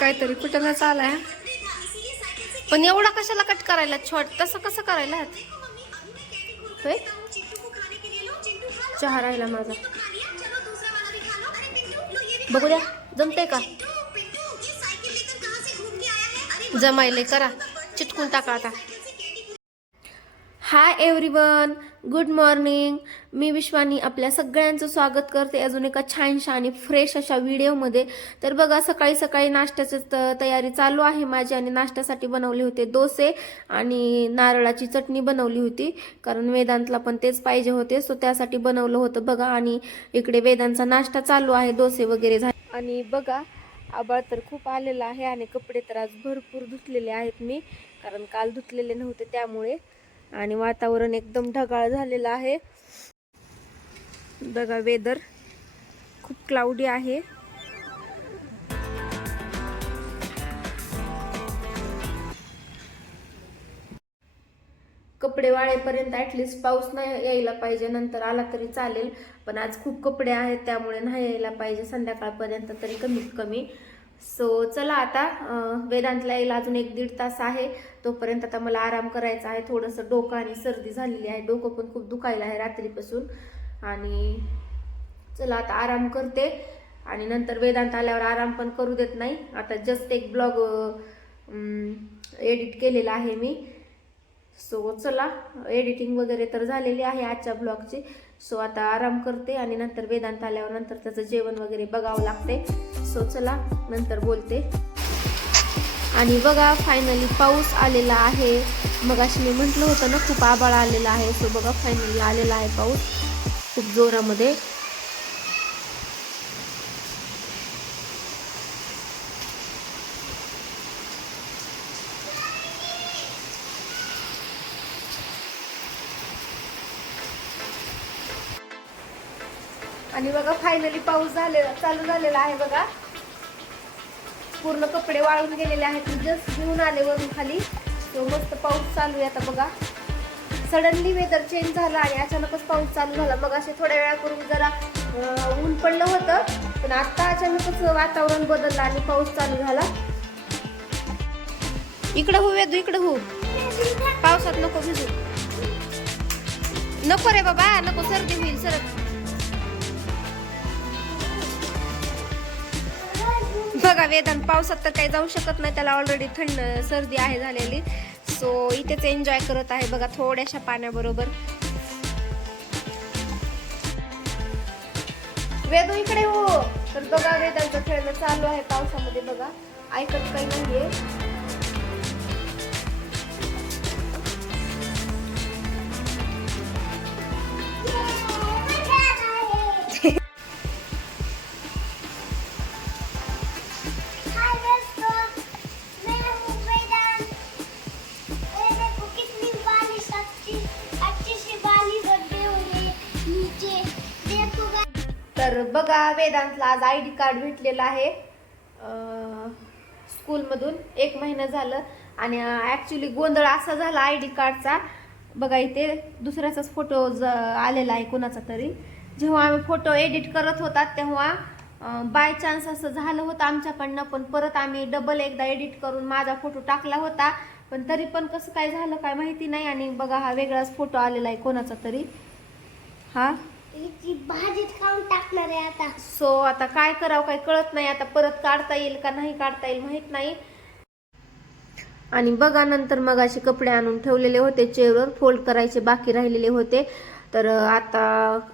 काहीतरी कुठं चालाय पण एवढा कशाला कट करायला? छोट तसं कसं करायला होय? चहा राहिला माझा. बघू द्या जमते का? जमायले करा. चिटकून टाका आता. हाय एव्हरीवन गुड मॉर्निंग मी विश्वानी आपल्या सगळ्यांचं स्वागत करते. अजून एका छानशा आणि फ्रेश अशा व्हिडिओमध्ये तर बघा सकाळी सकाळी नाश्त्याची त- तयारी चालू आहे माझी आणि नाश्त्यासाठी बनवले होते डोसे आणि नारळाची चटणी बनवली होती. कारण वेदांतला पण तेच पाहिजे होते. सो त्यासाठी बनवलं होतं. बघा आणि इकडे वेदांचा नाश्ता चालू आहे. डोसे वगैरे झाले आणि बघा आबाळ तर खूप आलेलं आहे आणि कपडे तर आज भरपूर धुतलेले आहेत मी. कारण काल धुतलेले नव्हते त्यामुळे. आणि वातावरण एकदम ढगाळ झालेलं आहे. बघा वेदर खूप क्लाउडी आहे. कपडे वाळेपर्यंत ॲटलिस्ट पाऊस नाही यायला पाहिजे नंतर आला तरी चालेल. पण आज खूप कपडे आहेत त्यामुळे नाही यायला पाहिजे संध्याकाळपर्यंत तरी कमीत कमी सो चला आता वेदांतला यायला अजून एक दीड तास आहे. तोपर्यंत आता मला आराम करायचा आहे. थोडंसं डोकं आणि सर्दी झालेली आहे. डोकं पण खूप दुखायला आहे रात्रीपासून. आणि चला आता आराम करते. आणि नंतर वेदांत आल्यावर आराम पण करू देत नाही. आता जस्ट एक ब्लॉग एडिट केलेला आहे मी. सो चला एडिटिंग वगैरे तर झालेली आहे आजच्या ब्लॉगची सो आता आराम करते आणि नंतर वेदांत आल्यावर नंतर त्याचं जेवण वगैरे बघावं लागते. सो चला नंतर बोलते. आणि बघा फायनली पाऊस आलेला आहे. मग अशी मी म्हटलं होतं ना खूप आबाळ आलेला आहे. सो बघा फायनली आलेला आहे पाऊस. खूप जोरामध्ये. आणि बघा फायनली पाऊस झालेला चालू झालेला आहे बघा. पूर्ण कपडे वाळून गेलेले आहेत. जस्ट घेऊन आले वरून खाली. तो मस्त पाऊस चालू आहे आता बघा. सडनली वेदर चेंज झाला आणि अचानकच पाऊस चालू झाला. मग असे थोड्या वेळा करून जरा ऊन पडलं होतं पण आत्ता अचानकच वातावरण बदललं आणि पाऊस चालू झाला. इकडं हो वेदू इकडं हो पावसात नको भिजू. नको रे बाबा नको सर्दी होईल सर बघा वेदांत पावसात तर काही जाऊ शकत नाही त्याला ऑलरेडी थंड सर्दी आहे झालेली. सो इथेच एन्जॉय करत आहे बघा थोड्याशा पाण्याबरोबर. वेदू इकडे हो. तर बघा वेदांचं खेळणं चालू आहे पावसामध्ये बघा. ऐकत काही नाहीये. वेदांतला आज आय डी कार्ड भेटलेलं आहे. स्कूलमधून एक महिना झालं आणि ॲक्च्युली गोंधळ असा झाला आय डी कार्डचा. बघा इथे दुसऱ्याचाच फोटो ज आलेला आहे कोणाचा तरी. जेव्हा आम्ही फोटो एडिट करत होतात तेव्हा बाय चान्स असं झालं होतं आमच्याकडनं पण परत आम्ही डबल एकदा एडिट करून माझा फोटो टाकला होता. पण तरी पण कसं काय झालं काय माहिती नाही आणि बघा हा वेगळाच फोटो आलेला आहे कोणाचा तरी. हा. भाजीत खाऊन टाकणार आहे आता. सो आता काय करावं काय कळत नाही. आता परत काढता येईल का नाही काढता येईल माहीत नाही. आणि बघा नंतर मग असे कपडे आणून ठेवलेले होते चेअरवर फोल्ड करायचे बाकी राहिलेले होते. तर आता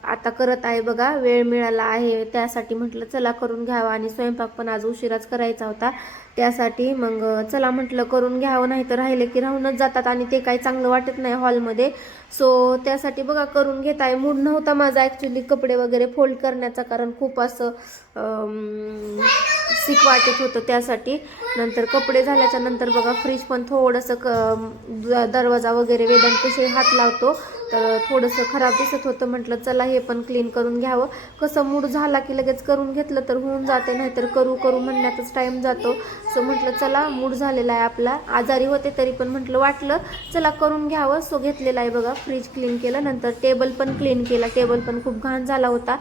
आता करत आहे बघा वेळ मिळाला आहे. त्यासाठी म्हटलं चला करून घ्यावा. आणि स्वयंपाक पण आज उशिराच करायचा होता. त्यासाठी मग चला म्हटलं करून घ्यावं नाही तर राहिले की राहूनच जातात आणि ते काही चांगलं वाटत नाही हॉलमध्ये. सो त्यासाठी बघा करून घेत आहे मूड नव्हता माझा ॲक्च्युली कपडे वगैरे फोल्ड करण्याचा कारण खूप असं अम, सिक वाटत होतं त्यासाठी. नंतर कपडे झाल्याच्यानंतर बघा फ्रीज पण थोडंसं क द- दरवाजा वगैरे वेदन कसे हात लावतो. तर थोडंसं खराब दिसत होतं. म्हटलं चला हे पण क्लीन करून घ्यावं. कसं मूड झाला की लगेच करून घेतलं तर होऊन जाते नाहीतर करू करू म्हणण्यातच टाईम जातो. सो म्हटलं चला मूड झालेला आहे आपला. आजारी होते तरी पण म्हटलं वाटलं चला करून घ्यावं. सो घेतलेला आहे बघा फ्रीज क्लीन केलं. नंतर टेबल पण क्लीन केला. टेबल पण खूप घाण झाला होता.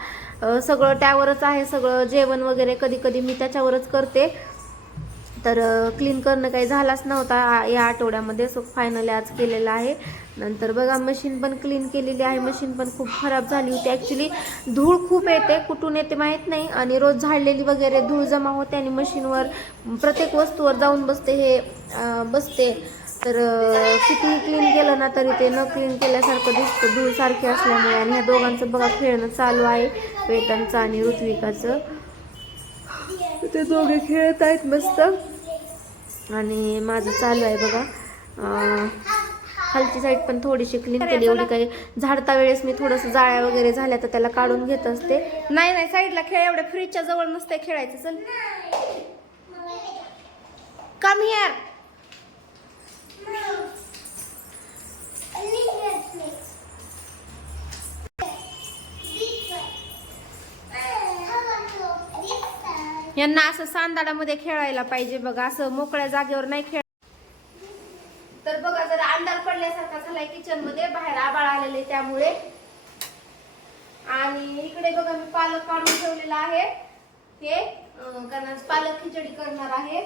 सगळं त्यावरच आहे. सगळं जेवण वगैरे कधी कधी मी त्याच्यावरच करते. तर क्लीन करणं काही झालाच नव्हता या आठवड्यामध्ये. सो फायनली आज केलेलं आहे. नंतर बघा मशीन पण क्लीन केलेली आहे. मशीन पण खूप खराब झाली होती. ॲक्च्युली धूळ खूप येते. कुठून येते माहीत नाही. आणि रोज झाडलेली वगैरे धूळ जमा होते आणि मशीनवर प्रत्येक वस्तूवर जाऊन बसते हे बसते. तर कितीही क्लीन केलं ना तरी ते न क्लीन केल्यासारखं दिसतं. धूळ सारखी असल्यामुळे आणि ह्या दोघांचं बघा खेळणं चालू आहे. वेतांचं आणि ऋत्विकाचं. ते दोघे खेळत आहेत मस्त. आणि माझं चालू आहे बघा. अं, खालची साईड पण थोडीशी क्लीन केली. एवढी काही झाडता वेळेस मी थोडंसं जाळ्या वगैरे झाल्या तर त्याला काढून घेत असते. नाही नाही साईडला खेळ. एवढ्या फ्रीजच्या जवळ नसते खेळायचं. चल. कम हिअर यांना असं सांदाडामध्ये खेळायला पाहिजे बघा. असं मोकळ्या जागेवर नाही खेळ तर बघा जरा अंधार पडल्यासारखा झालाय किचनमध्ये. बाहेर आबाळ आलेले त्यामुळे. आणि इकडे बघा मी पालक काढून ठेवलेला आहे. हे कारण पालक खिचडी करणार आहे.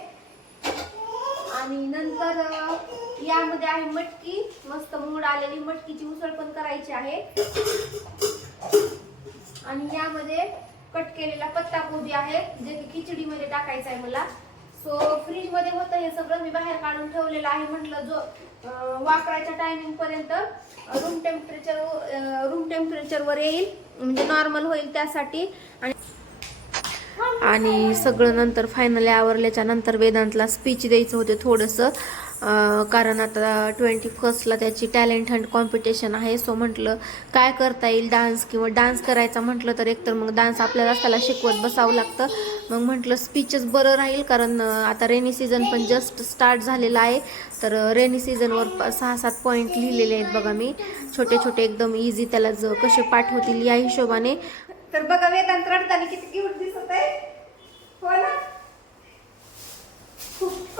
आणि नंतर यामध्ये आहे मटकी. मस्त मूड आलेली मटकीची उसळ पण करायची आहे. आणि यामध्ये कट केलेला पत्ता कोबी आहे जे की खिचडीमध्ये टाकायचं आहे मला. सो फ्रीजमध्ये होतं हे सगळं मी बाहेर काढून ठेवलेलं आहे म्हटलं जो वापरायच्या टायमिंग पर्यंत रूम टेम्परेचर रूम टेम्परेचर वर येईल म्हणजे नॉर्मल होईल त्यासाठी. आणि आणि सगळं नंतर फायनली आवरल्याच्या नंतर वेदांतला स्पीच द्यायचं होते थोडंसं. कारण आता ट्वेंटी फर्स्टला त्याची टॅलेंट हंट कॉम्पिटिशन आहे सो म्हटलं काय करता येईल डान्स किंवा डान्स करायचा म्हटलं तर एकतर मग डान्स आपल्याला त्याला शिकवत बसावं लागतं. मग म्हटलं स्पीचच बरं राहील कारण आता रेनी सीझन पण जस्ट स्टार्ट झालेला आहे. तर रेनी सीझनवर सहा सात पॉईंट लिहिलेले आहेत बघा मी. छोटे छोटे एकदम इझी त्याला ज कसे पाठवतील या हिशोबाने. तर बघा वेदांत रडताना किती क्यूट दिसत आहे हो ना? खूप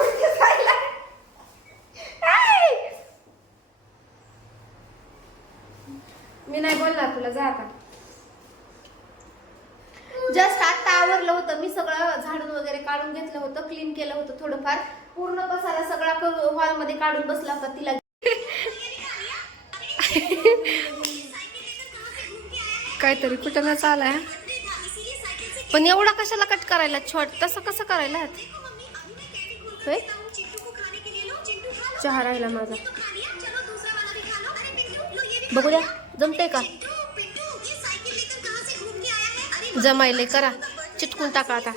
मी नाही बोलणार तुला जा आता. जस्ट आता आवरलं होतं मी सगळं झाडून वगैरे काढून घेतलं होतं क्लीन केलं होतं थोडंफार. पूर्ण पसारा सगळा हॉलमध्ये काढून बसला होता तिला. काहीतरी कुठं ना चालाय पण एवढा कशाला कट करायला? छोट तसं कसं करायला? होय? चहा राहिला माझा. बघू द्या. जमते का? जमायले करा. चिटकून टाका आता.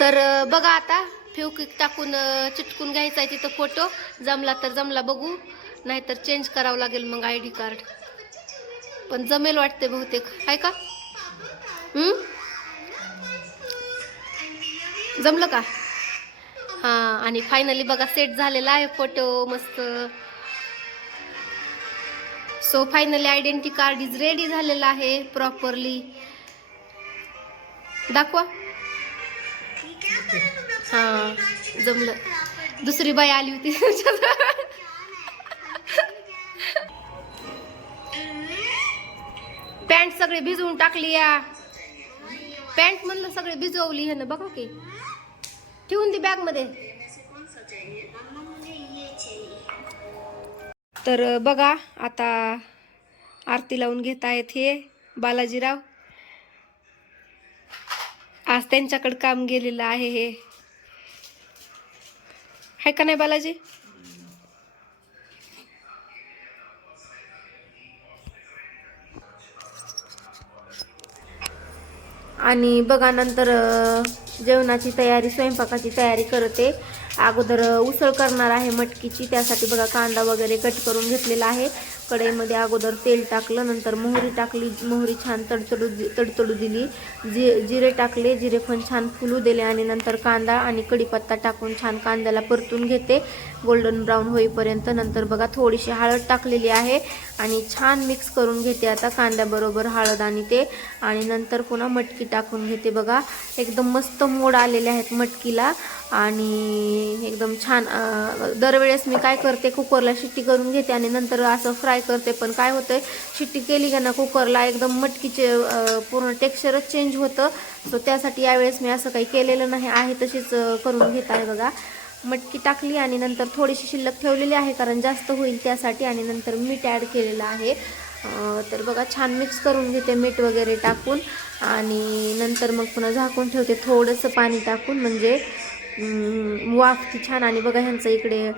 तर बघा आता फ्युकिक टाकून चिटकून घ्यायचा आहे तिथं फोटो जमला तर जमला बघू नाहीतर चेंज करावं लागेल मग आय डी कार्ड पण जमेल वाटते बहुतेक. आहे का? हम्म? जमलं का? हां आणि फायनली बघा सेट झालेला आहे फोटो मस्त. So finally identity card is ready झालेला आहे प्रॉपरली दाखवा. हा जमलं. दुसरी बाई आली होती. पॅन्ट सगळे भिजवून टाकली या. पॅन्ट म्हणलं सगळे भिजवली ह्यानं बघा की. ठेवून दी बॅगमध्ये. तर बघा आता आरती लावून घेत आहेत हे बालाजीराव. आज त्यांच्याकडे काम गेलेलं आहे हे. आहे का नाही बालाजी? आणि बघा नंतर जेवणाची तयारी स्वयंपाकाची तयारी करते. अगोदर उसळ करणार आहे मटकीची. त्यासाठी बघा कांदा वगैरे कट करून घेतलेला आहे. कढईमध्ये अगोदर तेल टाकलं नंतर मोहरी टाकली. मोहरी छान तडतडू दि- तडतडू दिली. जि जिरे टाकले जिरे पण छान फुलू दिले आणि नंतर कांदा आणि कढीपत्ता टाकून छान कांद्याला परतून घेते. गोल्डन ब्राऊन होईपर्यंत. नंतर बघा थोडीशी हळद टाकलेली आहे आणि छान मिक्स करून घेते आता कांद्याबरोबर हळद आणि ते. आणि नंतर पुन्हा मटकी टाकून घेते बघा. एकदम मस्त मोड आलेले आहेत मटकीला. आणि एकदम छान दरवेळेस मी काय करते कुकरला शिट्टी करून घेते आणि नंतर असं फ्राय करते. पण काय होतं शिट्टी केली का ना कुकरला एकदम मटकीचे पूर्ण टेक्स्चरच चेंज होतं. सो त्यासाठी यावेळेस मी असं काही केलेलं नाही. आहे तशीच करून घेत आहे बघा. मटकी टाकली आणि नंतर थोडीशी शिल्लक ठेवलेली आहे कारण जास्त होईल त्यासाठी. आणि नंतर मीठ ॲड केलेलं आहे. तर बघा छान मिक्स करून घेते मीठ वगैरे टाकून. आणि नंतर मग पुन्हा झाकून ठेवते थोडंसं पाणी टाकून. म्हणजे वाफ ती छान आणि बघा ह्यांचं इकडे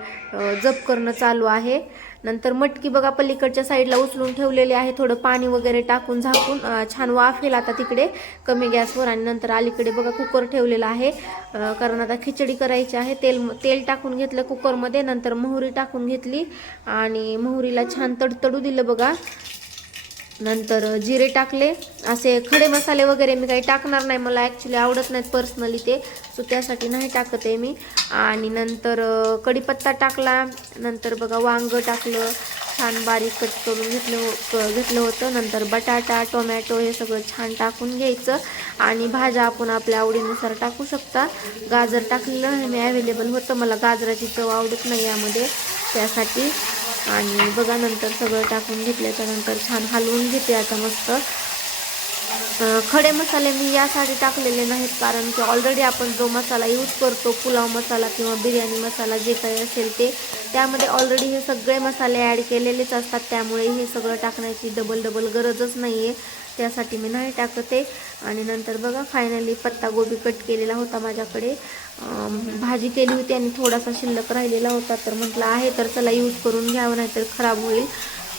जप करणं चालू आहे. नंतर मटकी बघा पलीकडच्या साईडला उचलून ठेवलेली आहे. थोडं पाणी वगैरे टाकून झाकून छान वाफ येईल आता तिकडे कमी गॅसवर. आणि नंतर अलीकडे बघा कुकर ठेवलेला आहे. कारण आता खिचडी करायची आहे. तेल तेल टाकून घेतलं कुकरमध्ये. नंतर मोहरी टाकून घेतली. आणि मोहरीला छान तडतडू दिलं बघा. नंतर जिरे टाकले. असे खडे मसाले वगैरे मी काही टाकणार नाही. मला ॲक्च्युली आवडत नाहीत पर्सनली ते. सो त्यासाठी नाही टाकत आहे मी. आणि नंतर कढीपत्ता टाकला. नंतर बघा वांग टाकलं. छान बारीक कट करून घेतलं हो, क- घेतलं होतं. नंतर बटाटा टोमॅटो हे सगळं छान टाकून घ्यायचं. आणि भाज्या आपण आपल्या आवडीनुसार टाकू शकता. गाजर टाकलेलं हे मी अवेलेबल होतं. मला गाजराची चव आवडत नाही यामध्ये. त्यासाठी आणि बघा नंतर सगळं टाकून घेतल्याच्या नंतर छान हलवून घेते आता मस्त. खडे मसाले मी यासाठी टाकलेले नाहीत कारण की ऑलरेडी आपण जो मसाला यूज करतो पुलाव मसाला किंवा बिर्याणी मसाला जे काही असेल ते त्यामध्ये ऑलरेडी हे सगळे मसाले ॲड केलेलेच असतात. त्यामुळे हे सगळं टाकण्याची डबल डबल गरजच नाही आहे त्यासाठी मी नाही टाकत. आणि नंतर बघा फायनली पत्तागोबी कट केलेला होता माझ्याकडे. भाजी केली होती आणि थोडासा शिल्लक राहिलेला होता. तर म्हटलं आहे तर चला यूज करून घ्यावं नाहीतर खराब होईल.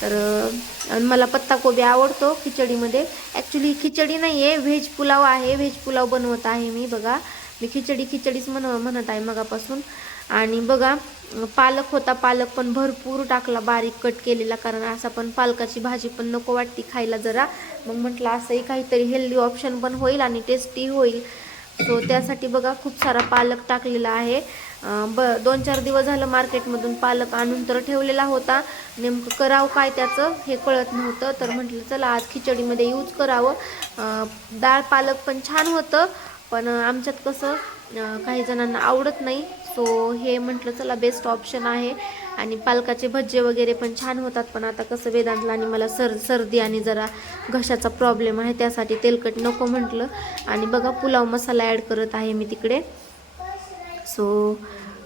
तर मला पत्ता मला पत्ताकोबी आवडतो खिचडीमध्ये. ॲक्च्युली खिचडी नाही आहे व्हेज पुलाव आहे व्हेज पुलाव बनवत आहे मी बघा. मी खिचडी खिचडीच म्हण म्हणत आहे मगापासून. आणि बघा पालक होता पालक पण भरपूर टाकला बारीक कट केलेला कारण असा पण पालकाची भाजी पण नको वाटती खायला जरा. मग म्हटलं असंही काहीतरी हेल्दी ऑप्शन पण होईल आणि टेस्टी होईल. सो त्यासाठी बघा खूप सारा पालक टाकलेला आहे. ब दोन चार दिवस झालं मार्केटमधून पालक आणून तर ठेवलेला होता. नेमकं करावं काय त्याचं हे कळत नव्हतं. तर म्हटलं चला आज खिचडीमध्ये यूज करावं. डाळ पालक पण छान होतं पण आमच्यात कसं काही जणांना आवडत नाही. सो हे म्हटलं चला बेस्ट ऑप्शन आहे. आणि पालकाचे भज्जे वगैरे पण छान होतात पण आता कसं वेदांतला आणि मला सर सर्दी आणि जरा घशाचा प्रॉब्लेम आहे त्यासाठी तेलकट नको म्हटलं. आणि बघा पुलाव मसाला ॲड करत आहे मी तिकडे. सो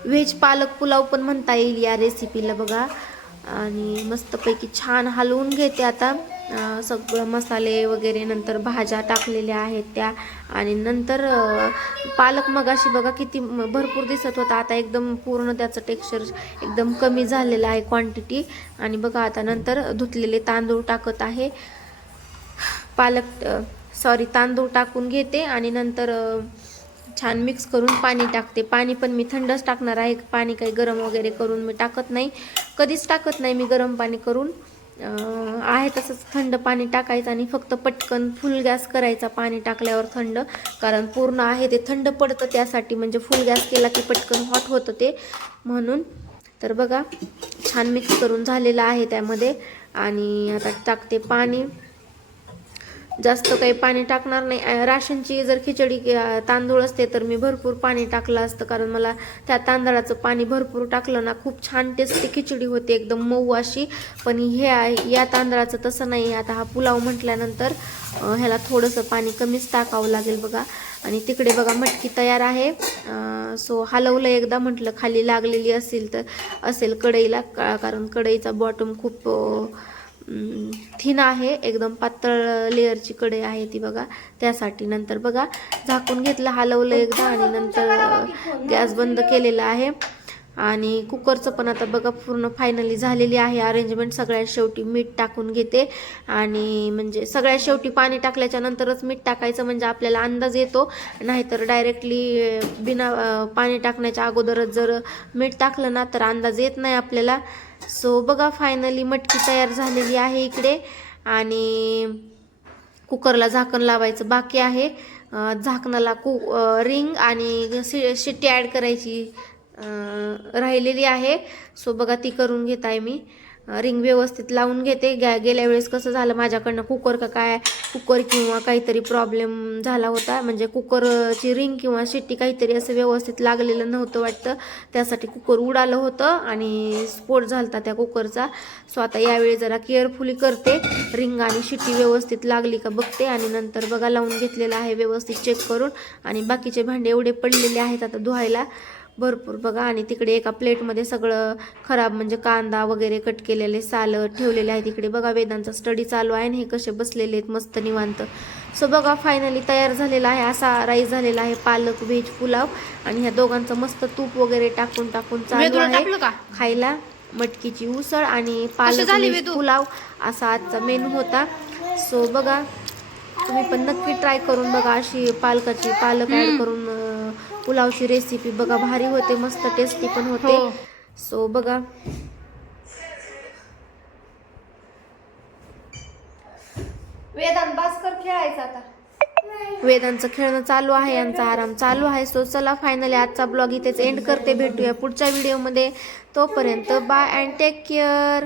व्हेज पालक पुलाव पण म्हणता येईल या रेसिपीला बघा. आणि मस्तपैकी छान हलवून घेते आता. सगळं मसाले वगैरे नंतर भाज्या टाकलेल्या आहेत त्या. आणि नंतर पालक मगाशी बघा किती भरपूर दिसत होता. आता एकदम पूर्ण त्याचं टेक्स्चर एकदम कमी झालेलं आहे क्वांटिटी आणि बघा आता नंतर धुतलेले तांदूळ टाकत आहे. पालक सॉरी तांदूळ टाकून घेते. आणि नंतर छान मिक्स करून पाणी टाकते. पाणी पण मी थंडच टाकणार आहे. पाणी काही गरम वगैरे करून मी टाकत नाही. कधीच टाकत नाही मी गरम पाणी करून. आहे तसंच थंड पाणी टाकायचं आणि फक्त पटकन फुल गॅस करायचा पाणी टाकल्यावर थंड. कारण पूर्ण आहे ते थंड पडतं त्यासाठी म्हणजे फुल गॅस केला की पटकन हॉट होतं ते. म्हणून तर बघा छान मिक्स करून झालेलं आहे त्यामध्ये. आणि आता टाकते पाणी. जास्त काही पाणी टाकणार नाही. राशनची जर खिचडी तांदूळ असते तर मी भरपूर पाणी टाकलं असतं. कारण मला त्या तांदळाचं पाणी भरपूर टाकलं ना खूप छान टेस्टी खिचडी होते एकदम मऊ अशी. पण हे आहे- या तांदळाचं तसं नाही आता हा पुलाव म्हटल्यानंतर ह्याला थोडंसं पाणी कमीच टाकावं लागेल बघा. आणि तिकडे बघा मटकी तयार आहे. सो हलवलं एकदा म्हटलं खाली लागलेली असेल तर असेल कढईला. का- कारण कढईचा बॉटम खूप थिन आहे. एकदम पातळ लेअरची कढई आहे ती बघा. त्यासाठी नंतर बघा झाकून घेतलं हलवलं एकदा आणि नंतर गॅस बंद केलेला आहे. आणि कुकरचं पण आता बघा पूर्ण फायनली झालेली आहे. अरेंजमेंट सगळ्यात शेवटी मीठ टाकून घेते. आणि म्हणजे सगळ्यात शेवटी पाणी टाकल्याच्या नंतरच मीठ टाकायचं म्हणजे आपल्याला अंदाज येतो. नाहीतर डायरेक्टली बिना पाणी टाकण्याच्या अगोदरच जर मीठ टाकलं ना तर अंदाज येत नाही आपल्याला. सो बघा फायनली मटकी तयार झालेली आहे इकडे. आणि कुकरला झाकण लावायचं बाकी आहे. झाकणाला कु रिंग आणि शि शिट्टी ॲड करायची राहिलेली आहे. सो बघा ती करून घेत आहे मी. रिंग व्यवस्थित लावून घेते. गॅ गेल्या वेळेस कसं झालं माझ्याकडनं कुकर का काय कुकर किंवा काहीतरी प्रॉब्लेम झाला होता. म्हणजे कुकरची रिंग किंवा शिट्टी काहीतरी असं व्यवस्थित लागलेलं नव्हतं वाटतं. त्यासाठी कुकर उडालं होतं आणि स्फोट झाला त्या कुकरचा सो आता यावेळी जरा केअरफुली करते. रिंग आणि शिट्टी व्यवस्थित लागली का बघते आणि नंतर बघा लावून घेतलेलं आहे व्यवस्थित चेक करून. आणि बाकीचे भांडे एवढे पडलेले आहेत आता धुवायला. भरपूर बघा. आणि तिकडे एका प्लेटमध्ये सगळं खराब म्हणजे कांदा वगैरे कट केलेले साल ठेवलेले आहेत तिकडे बघा वेदांचा स्टडी चालू आहे आणि हे कसे बसलेले आहेत मस्त निवांत. सो बघा फायनली तयार झालेला आहे. असा राईस झालेला आहे पालक व्हेज पुलाव. आणि ह्या दोघांचं मस्त तूप वगैरे टाकून टाकून चालू आहे. खायला मटकीची उसळ आणि पालक? पुलाव असा आजचा मेनू होता. सो बघा तुम्ही पण नक्की ट्राय करून बघा अशी पालकाची पालक ऍड करून पुलावची रेसिपी बघा भारी होते मस्त टेस्टी पण होते. हो. सो बघा. वेदांत भास्कर खेळायचा आता. वेदांचं खेळणं चालू आहे यांचा आराम चालू आहे. सो चला फायनली आजचा ब्लॉग इथेच एंड करते. भेटूया पुढच्या व्हिडिओमध्ये तोपर्यंत बाय अँड टेक केअर